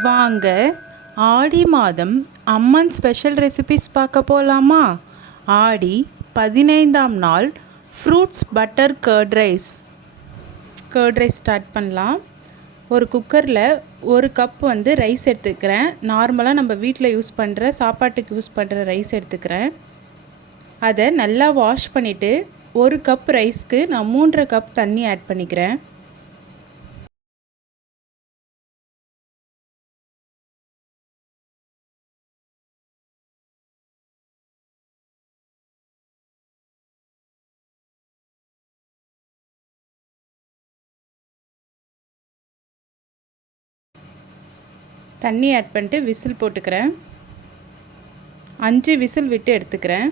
வாங்க ஆடி மாதம் அம்மன் special recipes பார்க்க போகலாமா? ஆடி 15ஆம் நாள் fruits butter curd rice start பண்ணலாம். ஒரு குக்கரில் 1 கப் ரைஸ் எடுத்துக்கிறேன். நார்மலாக நம்ம வீட்டில் யூஸ் பண்ணுற சாப்பாட்டுக்கு யூஸ் பண்ணுற ரைஸ் எடுத்துக்கிறேன். அதை நல்லா வாஷ் பண்ணிவிட்டு 1 கப் ரைஸ்க்கு நான் 3.5 கப் தண்ணி ஆட் பண்ணிக்கிறேன். தண்ணி ஆட் பண்ணிட்டு விசில் போட்டுக்கிறேன். 5 விசில் விட்டு எடுத்துக்கிறேன்.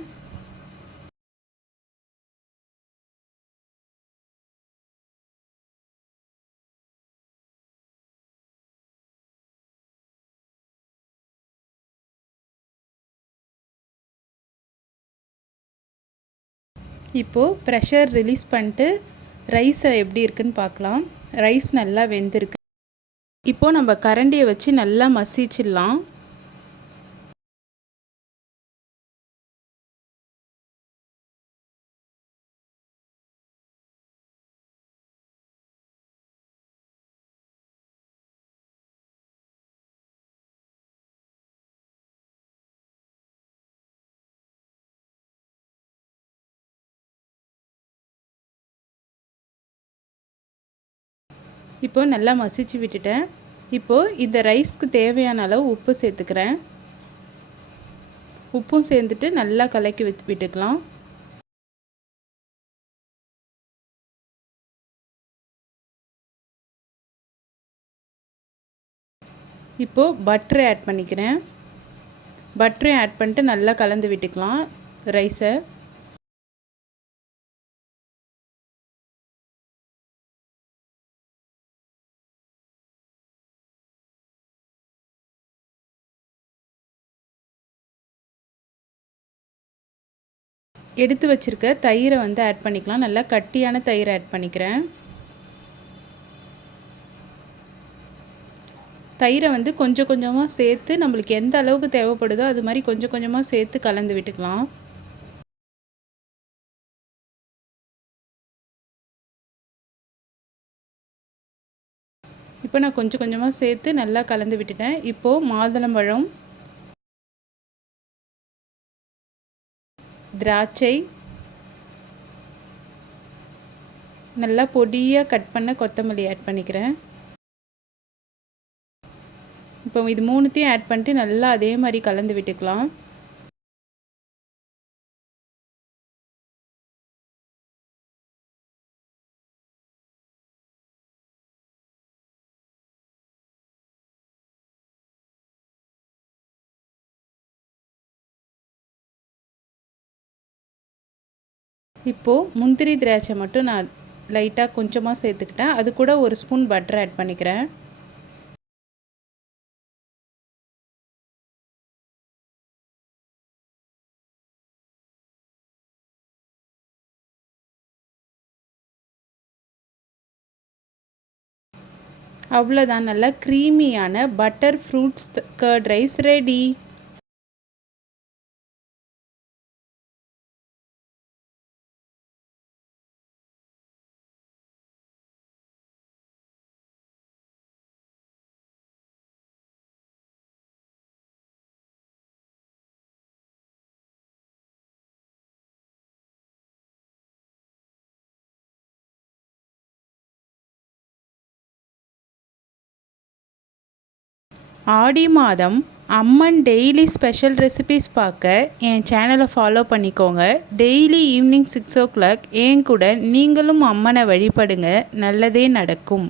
இப்போது ப்ரெஷர் ரிலீஸ் பண்ணிட்டு ரைஸை எப்படி இருக்குன்னு பார்க்கலாம். ரைஸ் நல்லா வெந்திருக்கு. இப்போது நம்ம கரண்டியை வச்சு நல்லா மசிச்சிடலாம். இப்போது நல்லா மசிச்சு விட்டுட்டேன். இப்போது இந்த ரைஸ்க்கு தேவையான அளவு உப்பு சேர்த்துக்கிறேன். உப்பும் சேர்ந்துட்டு நல்லா கலக்கி விட்டுக்கலாம். இப்போது பட்டரை ஆட் பண்ணிக்கிறேன். பட்டரையும் ஆட் பண்ணிட்டு நல்லா கலந்து விட்டுக்கலாம் ரைஸை. எடுத்து வச்சுருக்க தயிரை ஆட் பண்ணிக்கலாம். நல்லா கட்டியான தயிரை ஆட் பண்ணிக்கிறேன். தயிரை கொஞ்சம் கொஞ்சமாக சேர்த்து நம்மளுக்கு எந்த அளவுக்கு தேவைப்படுதோ அது மாதிரி கொஞ்சம் கொஞ்சமாக சேர்த்து கலந்து விட்டுக்கலாம். இப்போ நான் கொஞ்சம் கொஞ்சமாக சேர்த்து நல்லா கலந்து விட்டுட்டேன். இப்போது மாதுளம்பழம், திராட்சை, நல்லா பொடியாக கட் பண்ண கொத்தமல்லி ஆட் பண்ணிக்கிறேன். இப்போ இது 3த்தையும் ஆட் பண்ணிட்டு நல்லா அதே மாதிரி கலந்து விட்டுக்கலாம். இப்போது முந்திரி திராட்சை மட்டும் நான் லைட்டாக கொஞ்சமாக சேர்த்துக்கிட்டேன். அது கூட 1 ஸ்பூன் பட்டர் ஆட் பண்ணிக்கிறேன். அவ்வளோதான், நல்லா க்ரீமியான butter fruits curd rice ready. Aadi மாதம் அம்மன் டெய்லி ஸ்பெஷல் ரெசிபிஸ் பார்க்க என் சேனலை ஃபாலோ பண்ணிக்கோங்க. டெய்லி ஈவினிங் 6 o'clock என் கூட நீங்களும் அம்மனை வழிபடுங்க. நல்லதே நடக்கும்.